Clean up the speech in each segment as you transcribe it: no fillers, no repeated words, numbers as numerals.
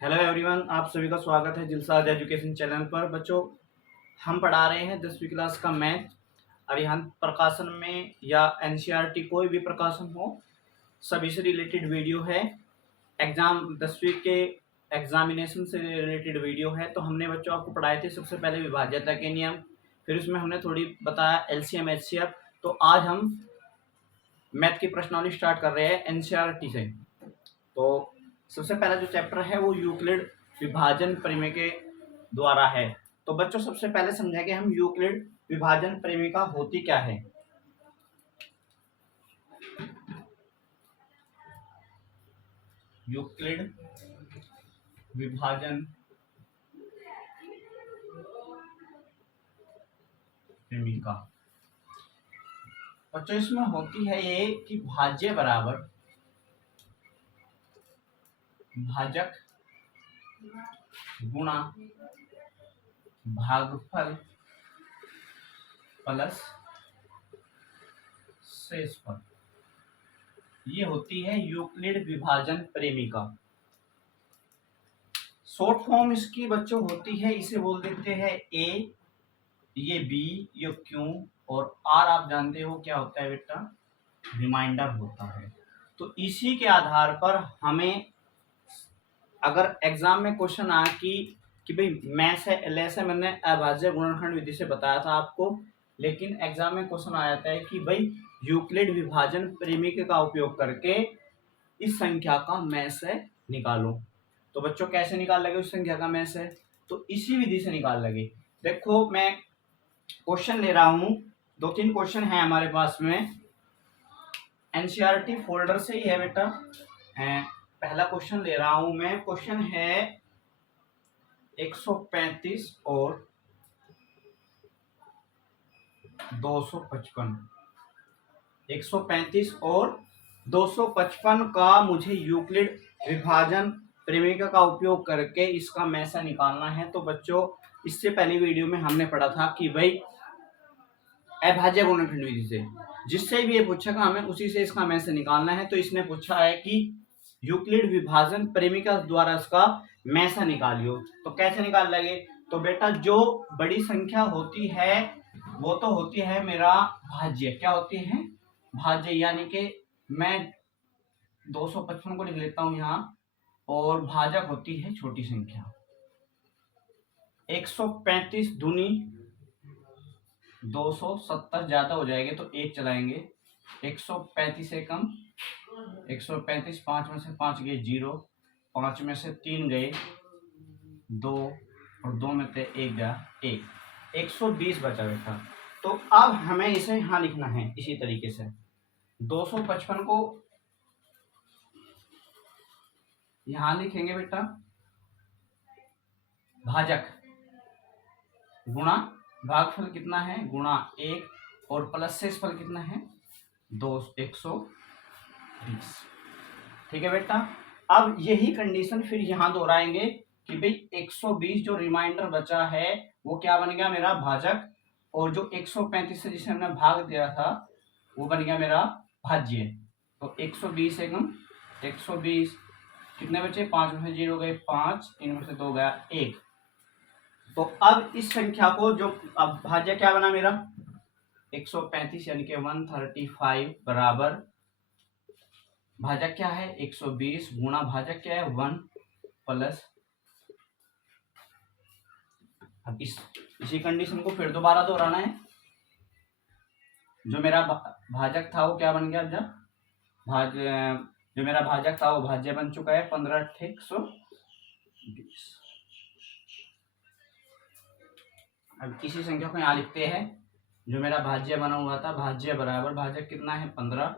Hello everyone, आप सभी का स्वागत है जिलसाद एजुकेशन चैनल पर। बच्चों, हम पढ़ा रहे हैं 10वीं क्लास का मैथ। अरिहंत प्रकाशन में या एनसीईआरटी कोई भी प्रकाशन हो, सभी से रिलेटेड वीडियो है। एग्जाम 10वीं के एग्जामिनेशन से रिलेटेड वीडियो है। तो हमने बच्चों आपको पढ़ाए थे सबसे पहले विभाज्यता के नियम, फिर उसमें हमने थोड़ी बताया एलसीएम एचसीएफ। तो आज हम मैथ की प्रश्नावली स्टार्ट कर रहे हैं एनसीईआरटी से। तो सबसे पहला जो चैप्टर है वो यूक्लिड विभाजन प्रमेय के द्वारा है। तो बच्चों, सबसे पहले समझेंगे हम यूक्लिड विभाजन प्रमेय होती क्या है। यूक्लिड विभाजन प्रमेय बच्चों इसमें होती है ये कि भाज्य बराबर भाजक गुणा भागफल प्लस शेषफल, ये होती है यूक्लिड विभाजन प्रमेय। शॉर्ट फॉर्म इसकी बच्चों होती है, इसे बोल देते हैं ए, ये बी, ये क्यू और आर आप जानते हो क्या होता है बेटा, रिमाइंडर होता है। तो इसी के आधार पर हमें अगर एग्जाम में क्वेश्चन आया कि भाई मैथ है एलएस है, मैंने अभाज्य गुणनखंड विधि से बताया था आपको, लेकिन एग्जाम में क्वेश्चन आ जाता है कि भाई यूक्लिड विभाजन प्रमेय का उपयोग करके इस संख्या का मैथ है निकालो। तो बच्चों कैसे निकाल लगे उस संख्या का मैथ है, तो इसी विधि से निकाल लगे। देखो मैं क्वेश्चन ले रहा हूं, 2-3 क्वेश्चन है हमारे पास में, एनसीईआरटी फोल्डर से ही है बेटा। पहला क्वेश्चन ले रहा हूं मैं, क्वेश्चन है 135 और 255। 135 और 255 का मुझे यूक्लिड विभाजन प्रमेय का उपयोग करके इसका मैसा निकालना है। तो बच्चों, इससे पहले वीडियो में हमने पढ़ा था कि भाई अभाज्य गुणनखंड विधि से, जिससे भी ये पूछेगा हमें उसी से इसका मैसा निकालना है। तो इसने पूछा है कि यूक्लिड विभाजन प्रमेय द्वारा इसका मैसा निकालियो। तो कैसे निकाल लगे, तो बेटा जो बड़ी संख्या होती है वो तो होती है मेरा भाज्य, क्या होती है भाज्य, यानी कि मैं 255 को लिख लेता हूं यहाँ, और भाजक होती है छोटी संख्या। 135 दूनी 270, ज्यादा हो जाएंगे तो 1 चलाएंगे। 135 से कम 135, 5 में से 5 गए 0, 5 में से 3 गए 2 और 2 में से 1 गया 1, 120 बचा बेटा। तो अब हमें इसे यहाँ लिखना है इसी तरीके से। 255 को यहां लिखेंगे बेटा भाजक गुणा भागफल कितना है गुणा 1 और प्लस शेषफल कितना है 120। ठीक है बेटा। अब यही कंडीशन फिर यहां दोहराएंगे कि भाई 120 जो रिमाइंडर बचा है वो क्या बन गया मेरा भाजक, और जो 135 से जिसे हमने भाग दिया था वो बन गया मेरा भाज्य। तो 120 एकम 120 कितने बचे, 5 में से 0 गए 5, इनमें से 2 गया 1। तो अब इस संख्या को जो अब भाज्य क्या बना मेरा 135 यानी कि 135 बराबर भाजक क्या है 120 गुणा भाजक क्या है 1 प्लस। अब इसी कंडीशन को फिर दोबारा दोहराना है। जो मेरा भाजक था वो क्या बन गया, जब जो मेरा भाजक था वो भाज्य बन चुका है 15/120। अब इसी संख्या को यहाँ लिखते हैं, जो मेरा भाज्य बना हुआ था भाज्य बराबर भाजक कितना है 15,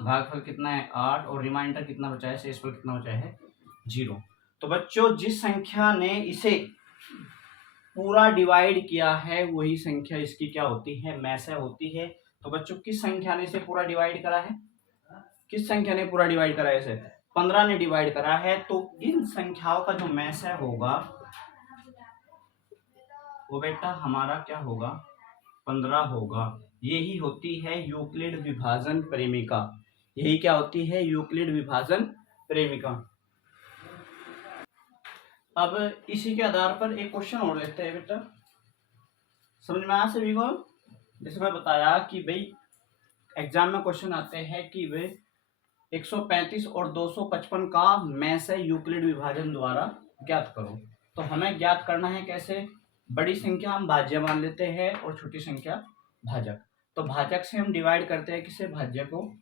भागफल कितना है 8 और रिमाइंडर कितना बचा है शेषफल कितना बचा है 0। तो बच्चों जिस संख्या ने इसे पूरा डिवाइड किया है वही संख्या इसकी क्या होती है मैसा होती है। तो बच्चों किस संख्या ने इसे पूरा डिवाइड करा है, किस संख्या ने पूरा डिवाइड करा है इसे 15 ने डिवाइड करा है। तो इन संख्याओं का जो मैसा होगा वो बेटा हमारा क्या होगा 15 होगा। यही होती है यूक्लिड विभाजन प्रमेय। यही क्या होती है यूक्लिड विभाजन प्रमेय। अब इसी के आधार पर एक क्वेश्चन और लेते हैं बेटा, समझ में आया सभी को। जैसे मैं बताया कि भाई एग्जाम में क्वेश्चन आते हैं कि वे 135 और 255 का में से यूक्लिड विभाजन द्वारा ज्ञात करो। तो हमें ज्ञात करना है कैसे, बड़ी संख्या हम भाज्य मान लेते हैं और छोटी संख्या भाजक। तो भाजक से हम डिवाइड करते हैं किसे, भाज्य को।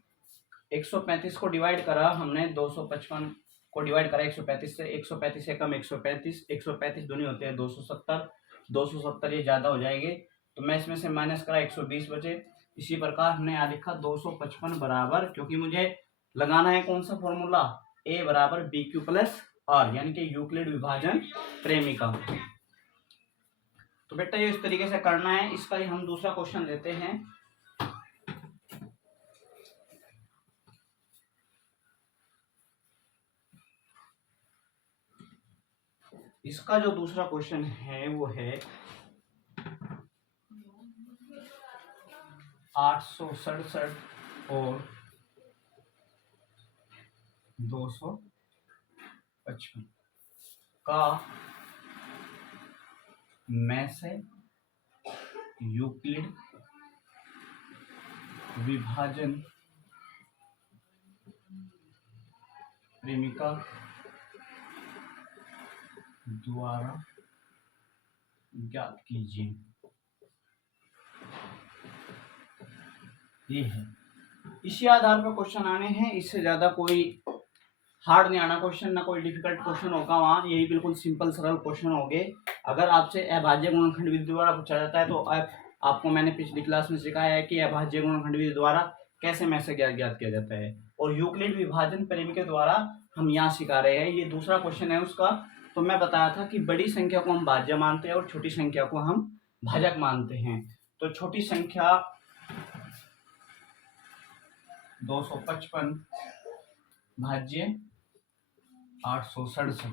135 को डिवाइड करा हमने 255 को डिवाइड करा 135 से, 135 से कम 135, 135 दूनी होते हैं 270, 270 ये ज्यादा हो जाएंगे तो मैं इसमें से माइनस करा 120 बचे। इसी प्रकार हमने यहाँ लिखा 255 बराबर, क्योंकि मुझे लगाना है कौन सा फॉर्मूला, ए बराबर बी क्यू प्लस आर, यानी कि यूक्लिड विभाजन प्रेमिका। तो बेटा ये इस तरीके से करना है। इसका ही हम दूसरा क्वेश्चन लेते हैं। इसका जो दूसरा क्वेश्चन है वो है 867 और 255 का में से यूक्लिड विभाजन प्रेमिका द्वारा ज्ञात कीजिए। ये है, इसी आधार पर क्वेश्चन आने हैं, इससे ज्यादा कोई हार्ड नहीं आना क्वेश्चन, ना कोई डिफिकल्ट क्वेश्चन होगा वहाँ, यही बिल्कुल सिंपल सरल क्वेश्चन होंगे। अगर आपसे अभाज्य गुणनखंड विधि द्वारा पूछा जाता है तो आपको मैंने पिछली क्लास में सिखाया है कि अभाज्य गुणनखंड विधि द्वारा कैसे में से ज्ञात किया जाता है, और यूक्लिड विभाजन प्रेमिका द्वारा हम यहाँ सिखा रहे हैं। ये दूसरा क्वेश्चन है उसका। तो मैं बताया था कि बड़ी संख्या को हम भाज्य मानते हैं और छोटी संख्या को हम भाजक मानते हैं। तो छोटी संख्या 255 भाज्य 867,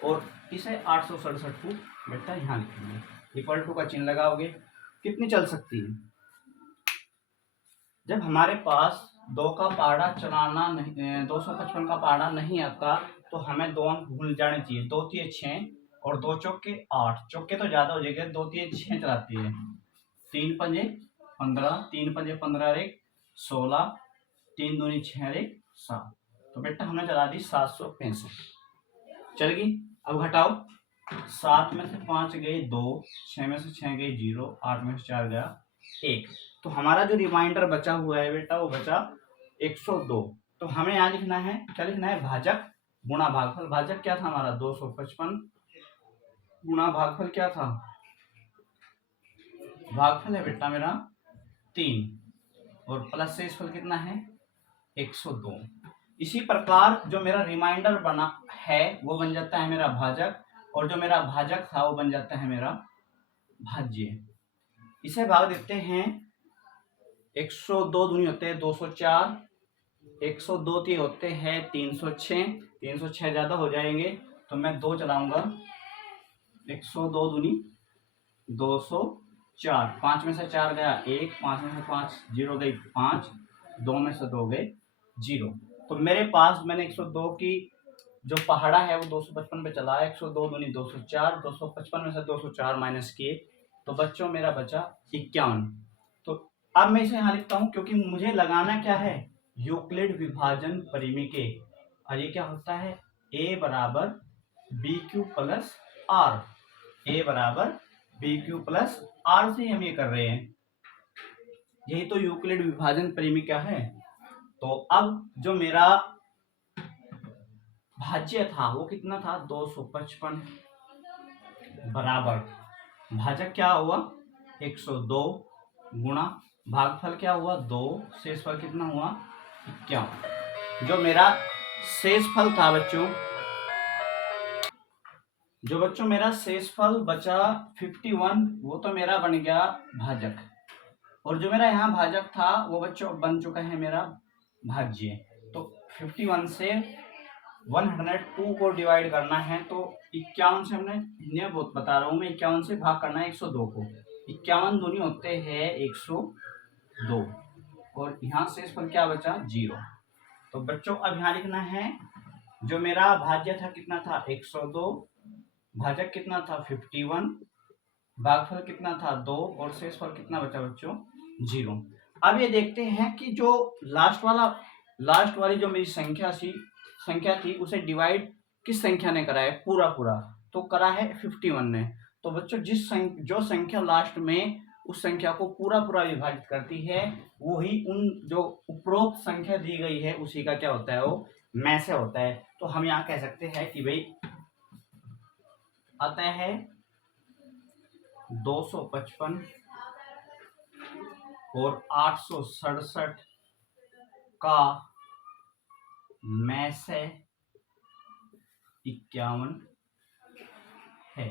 और इसे 867 को बेटा यहाँ लिखेंगे, इक्वल टू का चिन्ह लगाओगे। कितनी चल सकती है, जब हमारे पास 2 का पहाड़ा चलाना नहीं, 255 का पहाड़ा नहीं आता तो हमें 2 अंक भूल जाने चाहिए। 2 3 6 और 2 चौके 8, चौके तो ज्यादा हो जाएंगे, 2 3 6 चलाती है, 3 पंजे 15, 3 पंजे 15 रे 16, 3 दूनी 6 रे 7, तो बेटा हमने चला दी 765 चल गई। अब घटाओ, 7 में से 5 गए 2, 6 में से 6 गए 0, 8 में से 4 गया 1, तो हमारा जो रिमाइंडर बचा हुआ है बेटा वो बचा 102। तो हमें यहाँ लिखना है, क्या लिखना है, भाजक गुणा भागफल। भाजक क्या था हमारा 255, गुणा भागफल क्या था, भागफल है बेटा मेरा 3, और प्लस शेषफल कितना है 102। इसी प्रकार जो मेरा रिमाइंडर बना है वो बन जाता है मेरा भाजक, और जो मेरा भाजक था वो बन जाता है मेरा भाज्य। इसे भाग देते हैं, 102 दूनी होते हैं 204, 102 तीन होते हैं 306, 306 ज्यादा हो जाएंगे तो मैं 2 चलाऊंगा, 102 दूनी 204, 5 में से 4 गया 1, 5 में से 5 0 गई 5, 2 में से 2 गए 0। तो मेरे पास मैंने 102 की जो पहाड़ा है वो 255 पे चला है, 102 दूनी 204, 255 में से 204 माइनस किए तो बच्चों मेरा बचा 51। तो अब मैं इसे यहाँ लिखता हूँ क्योंकि मुझे लगाना क्या है, यूक्लिड विभाजन परिमेय, और ये क्या होता है, a बराबर B Q plus R, a बराबर बी क्यू प्लस आर से हम ये कर रहे हैं, यही तो यूक्लिड विभाजन परिमेय है। तो अब जो मेरा भाज्य था वो कितना था 255 बराबर भाजक क्या हुआ 102 गुणा भागफल क्या हुआ 2, शेषफल कितना हुआ 51। जो मेरा शेषफल था बच्चों, जो बच्चों मेरा शेषफल बचा 51 वो तो मेरा बन गया भाजक, और जो मेरा यहाँ भाजक था वो बच्चों बन चुका है मेरा भाज्य। तो 51 से 102 को डिवाइड करना है तो 51 से हमने बता रहा हूँ मैं, 51 से भाग करना है 102 को, 51 दूनी होते हैं 102, और यहाँ शेषफल क्या बचा 0। तो बच्चों अब यहाँ लिखना है जो मेरा भाज्य था कितना था 102, भाजक कितना था 51, भागफल कितना था 2 और शेषफल कितना बचा बच्चों 0। अब ये देखते हैं कि जो लास्ट वाली जो मेरी संख्या थी उसे डिवाइड किस संख्या ने करा है पूरा पूरा, तो करा है 51 ने। तो बच्चों जो संख्या लास्ट में उस संख्या को पूरा पूरा विभाजित करती है वही उन जो उपरोक्त संख्या दी गई है उसी का क्या होता है वो में से होता है। तो हम यहाँ कह सकते हैं कि भाई आता है 255 और 867 का में से 51 है।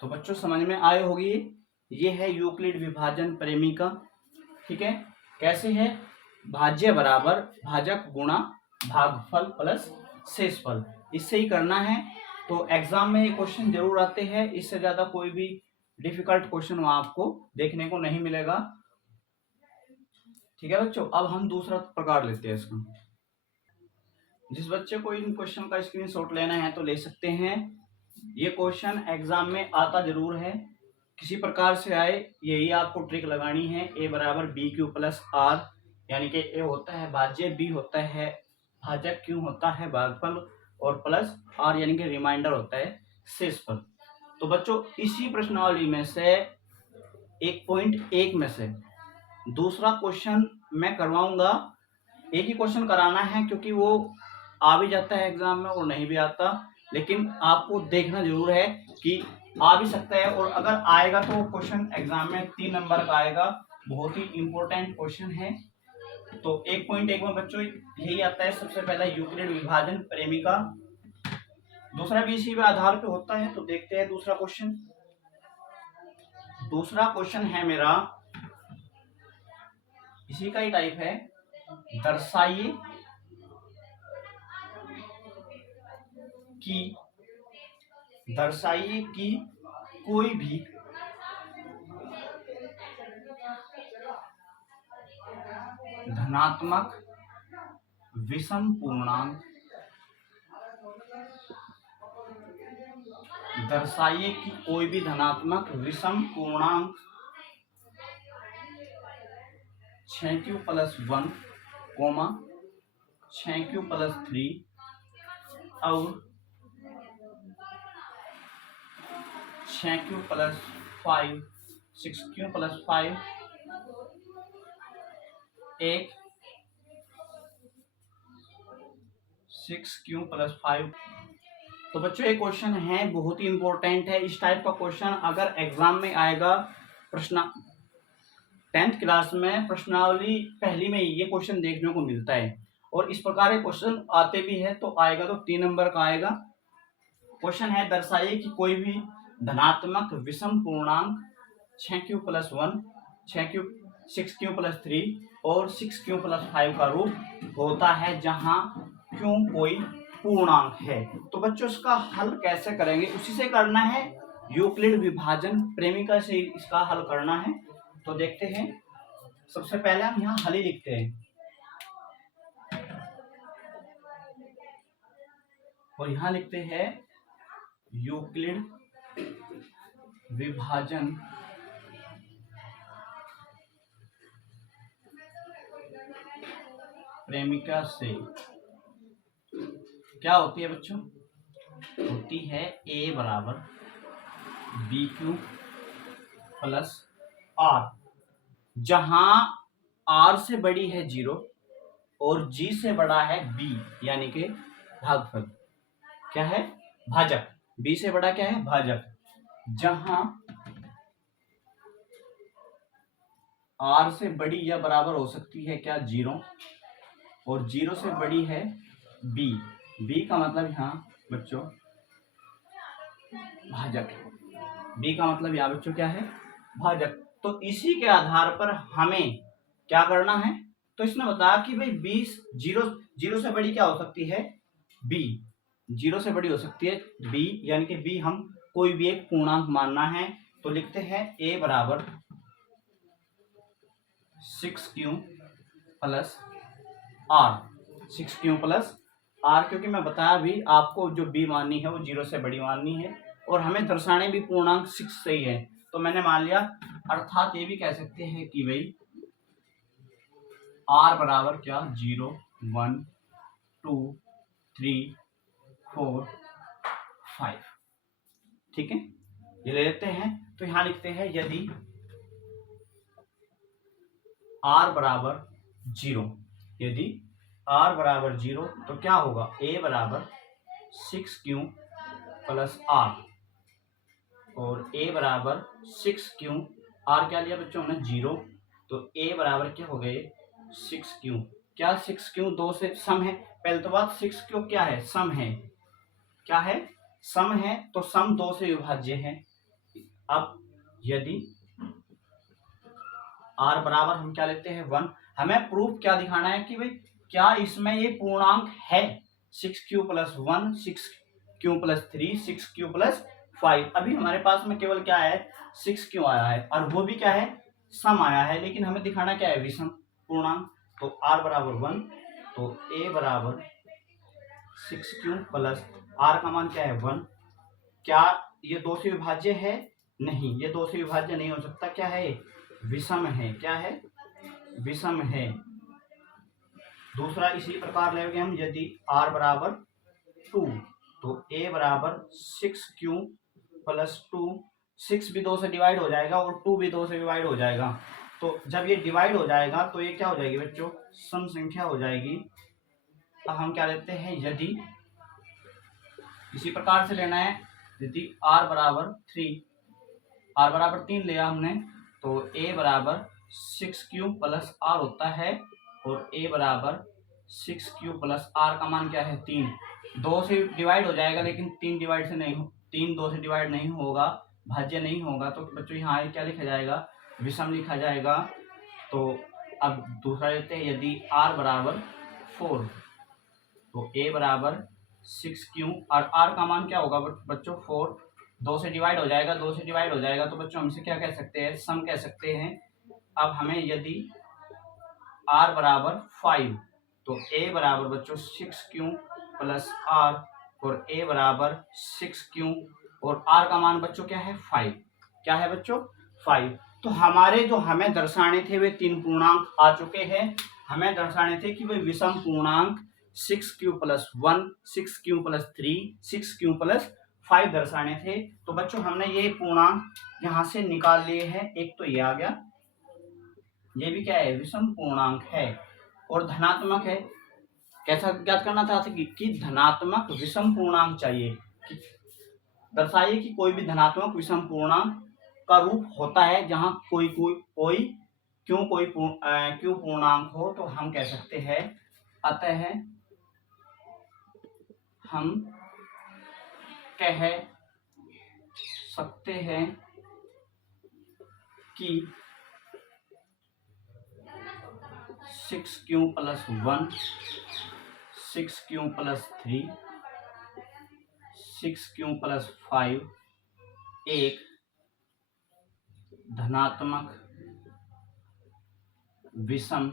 तो बच्चों समझ में आए होगी, ये है यूक्लिड विभाजन प्रेमिका। ठीक है, कैसे है, भाज्य बराबर भाजक गुणा भागफल प्लस शेषफल, इससे ही करना है। तो एग्जाम में ये क्वेश्चन जरूर आते हैं, इससे ज्यादा कोई भी डिफिकल्ट क्वेश्चन वहां आपको देखने को नहीं मिलेगा। ठीक है बच्चों, अब हम दूसरा प्रकार लेते हैं इसका। जिस बच्चे को इन क्वेश्चन का स्क्रीनशॉट लेना है तो ले सकते हैं। ये क्वेश्चन एग्जाम में आता जरूर है, किसी प्रकार से आए यही आपको ट्रिक लगानी है। ए बराबर बी क्यू प्लस आर, यानी कि ए होता है भाज्य, बी होता है भाजक, क्यू होता है भागफल और प्लस आर यानी कि रिमाइंडर होता है शेषफल। तो बच्चों इसी प्रश्नावली में से 1.1 में से दूसरा क्वेश्चन मैं करवाऊंगा। एक ही क्वेश्चन कराना है क्योंकि वो आ भी जाता है एग्जाम में और नहीं भी आता, लेकिन आपको देखना जरूर है कि आ भी सकता है, और अगर आएगा तो क्वेश्चन एग्जाम में 3 नंबर का आएगा। बहुत ही इंपॉर्टेंट क्वेश्चन है। तो 1.1 में बच्चों यही आता है, सबसे पहला यूक्लिड विभाजन प्रेमिका, दूसरा भी इसी पे आधार पे होता है। तो देखते हैं दूसरा क्वेश्चन। दूसरा क्वेश्चन है मेरा इसी का ही टाइप है, दर्शाइए कि कोई भी धनात्मक विषम पूर्णांक, दर्शाइए कि कोई भी धनात्मक विषम पूर्णांक 6q प्लस 1, 6q प्लस 3 और 6q प्लस 5, 6q प्लस 5 एक 6q प्लस 5। तो बच्चों ये क्वेश्चन है बहुत ही इंपॉर्टेंट है। इस टाइप का क्वेश्चन अगर एग्जाम में आएगा, प्रश्न 10th क्लास में प्रश्नावली पहली में ये क्वेश्चन देखने को मिलता है, और इस प्रकार के क्वेश्चन आते भी है तो आएगा तो 3 नंबर का आएगा। क्वेश्चन है दर्शाइए कि कोई भी धनात्मक विषम पूर्णांक 6q प्लस 1, 6q प्लस 3 और 6q प्लस 5 का रूप होता है जहां क्यों कोई पूर्णांक है। तो बच्चों इसका हल कैसे करेंगे, उसी से करना है, यूक्लिड विभाजन प्रेमिका से इसका हल करना है। तो देखते हैं, सबसे पहले हम यहाँ हल ही लिखते हैं, और यहाँ लिखते हैं यूक्लिड विभाजन प्रेमिका से क्या होती है बच्चों, होती है ए बराबर बी क्यू प्लस आर, जहां आर से बड़ी है 0 और जी से बड़ा है बी, यानी कि भागफल क्या है भाजक, बी से बड़ा क्या है भाजक, जहां आर से बड़ी या बराबर हो सकती है क्या 0, और 0 से बड़ी है बी, बी का मतलब यहाँ बच्चों भाजक, बी का मतलब यहाँ बच्चों क्या है भाजक। तो इसी के आधार पर हमें क्या करना है, तो इसने बताया कि भाई 0 से बड़ी क्या हो सकती है बी, 0 से बड़ी हो सकती है बी, यानी कि बी हम कोई भी एक पूर्णांक मानना है। तो लिखते हैं ए बराबर 6q plus are, 6q plus are, क्योंकि मैं बताया भी आपको जो बी माननी है वो 0 से बड़ी माननी है और हमें दर्शाने भी पूर्णांक 6 से ही है, तो मैंने मान लिया। अर्थात ये भी कह सकते हैं कि भाई आर बराबर क्या 0 1 2 3 4 5। ठीक है, ये ले लेते हैं। तो यहां लिखते हैं यदि आर बराबर 0, यदि आर बराबर 0 तो क्या होगा, ए बराबर 6q प्लस आर, और ए बराबर 6q, आर क्या लिया बच्चों ने 0, तो ए बराबर क्या हो गए 6q। क्या 6q 2 से सम है? पहले तो बात 6q क्या है, सम है। क्या है, सम है, तो सम 2 से विभाज्य है। अब यदि आर बराबर हम क्या लेते हैं 1, हमें प्रूफ क्या दिखाना है कि भाई क्या इसमें ये पूर्णांक है 6q plus 1 6q plus 3 6q plus 5। अभी हमारे पास में केवल क्या है 6q आया है और वो भी क्या है सम आया है, लेकिन हमें दिखाना क्या है विषम पूर्णांक। तो आर बराबर 1, तो ए बराबर 6q प्लस आर का मान क्या है 1। क्या ये 2 से विभाज्य है? नहीं, ये 2 से विभाज्य नहीं हो सकता। क्या है, विषम है। क्या है, विषम है। दूसरा इसी प्रकार लेंगे हम, यदि r बराबर 2, तो a बराबर 6q प्लस 2, 6 भी 2 से डिवाइड हो जाएगा और 2 भी 2 से डिवाइड हो जाएगा। तो जब ये डिवाइड हो जाएगा तो ये क्या हो जाएगी बच्चों, सम संख्या हो जाएगी। अब हम क्या लेते हैं, यदि इसी प्रकार से लेना है, यदि r बराबर 3 लिया हमने, तो a बराबर 6q प्लस r होता है और a बराबर 6q प्लस r का मान क्या है 3। 2 से डिवाइड हो जाएगा लेकिन 3 डिवाइड से नहीं, 3 2 से डिवाइड नहीं होगा, भाज्य नहीं होगा। तो बच्चों यहाँ क्या लिखा जाएगा, विषम लिखा जाएगा। तो अब दूसरा लेते हैं, यदि r बराबर 4, तो a बराबर 6q और r का मान क्या होगा बच्चों 4। 2 से डिवाइड हो जाएगा, 2 से डिवाइड हो जाएगा, तो बच्चों हमसे क्या कह सकते हैं, सम कह सकते हैं। अब हमें यदि r बराबर 5, तो a बराबर बच्चों 6q प्लस r और a बराबर 6q और r का मान बच्चों क्या है 5। क्या है बच्चों 5। तो हमारे जो हमें दर्शाने थे वे 3 पूर्णांक आ चुके हैं। हमें दर्शाने थे कि वे विषम पूर्णांक 6q plus 1 6q plus 3 6q plus 5 दर्शाने थे। तो बच्चों हमने ये पूर्णांक यहाँ से निकाल लिए हैं। एक तो ये आ गया, ये भी क्या है विषम पूर्णांक है और धनात्मक है। कैसा ज्ञात करना चाहते कि धनात्मक विषम पूर्णांक चाहिए। दर्शाइए कि कोई भी धनात्मक विषम पूर्णांक का रूप होता है जहां कोई क्यों पूर्णांक हो, तो हम कह सकते हैं, अतः हम कह सकते हैं कि 6q plus 1 6q plus 3 6q plus 5 एक धनात्मक विषम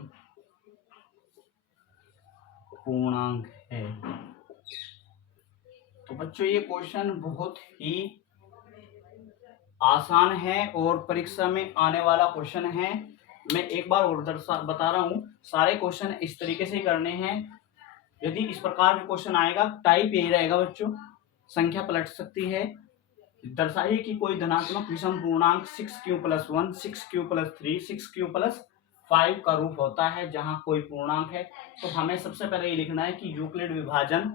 पूर्णांक है। तो बच्चों ये क्वेश्चन बहुत ही आसान है और परीक्षा में आने वाला क्वेश्चन है। मैं एक बार और बता रहा हूँ, सारे क्वेश्चन इस तरीके से करने हैं। यदि इस प्रकार का क्वेश्चन आएगा, टाइप यही रहेगा बच्चों, संख्या पलट सकती है। दर्शाइए कि कोई धनात्मक विषम पूर्णांक 6q plus 1 6q plus 3 6q plus 5 का रूप होता है जहां कोई पूर्णांक है। तो हमें सबसे पहले ये लिखना है कि यूक्लिड विभाजन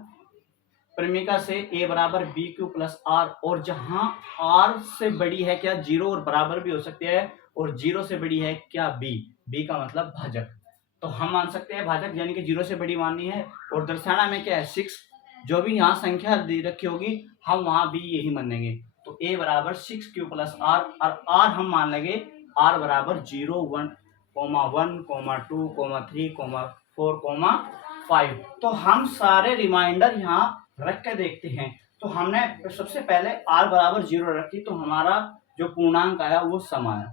क्रमिका से a बराबर बी क्यू प्लस आर, और जहां r से बड़ी है क्या 0 और बराबर भी हो सकती है, और 0 से बड़ी है क्या b का मतलब भाजक। तो हम मान सकते हैं भाजक यानी कि 0 से बड़ी माननी है। और दर्शाना में क्या है 6, जो भी यहाँ संख्या दे रखी होगी हम वहां भी यही मानेंगे। तो a बराबर 6q प्लस r और r हम मान लेंगे r बराबर 0 1 1 2 3 4 5। तो हम सारे रिमाइंडर यहाँ रख के देखते हैं। तो हमने सबसे पहले r बराबर 0 रखी तो हमारा जो पूर्णांक आया वो सम आया।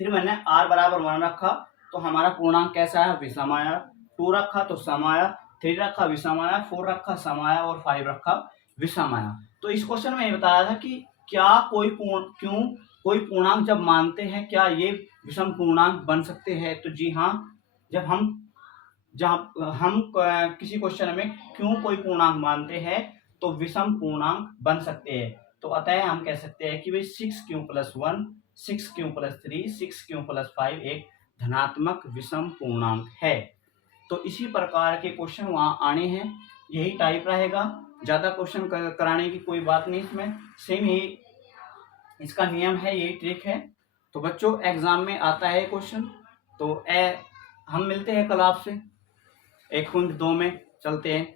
फिर मैंने r बराबर 1 रखा तो हमारा पूर्णांक कैसा आया, विषम आया। 2 रखा तो सम आया 3 रखा विषम आया, 4 रखा सम आया और 5 रखा विषम आया। तो इस क्वेश्चन में ये बताया था कि क्या कोई पूर्णांक जब मानते हैं क्या ये विषम पूर्णांक बन सकते हैं? तो जी हाँ, जब हम किसी क्वेश्चन में क्यों कोई पूर्णांक मानते हैं तो विषम पूर्णांक बन सकते हैं। तो अतः हम कह सकते हैं कि भाई 6q+1, 6q+3, 6q+5 एक धनात्मक विषम पूर्णांक है। तो इसी प्रकार के क्वेश्चन वहाँ आने हैं, यही टाइप रहेगा, ज़्यादा क्वेश्चन कराने की कोई बात नहीं इसमें, सेम ही इसका नियम है, यही ट्रिक है। तो बच्चों एग्जाम में आता है क्वेश्चन। तो हम मिलते हैं कल आपसे 1.2 में, चलते हैं।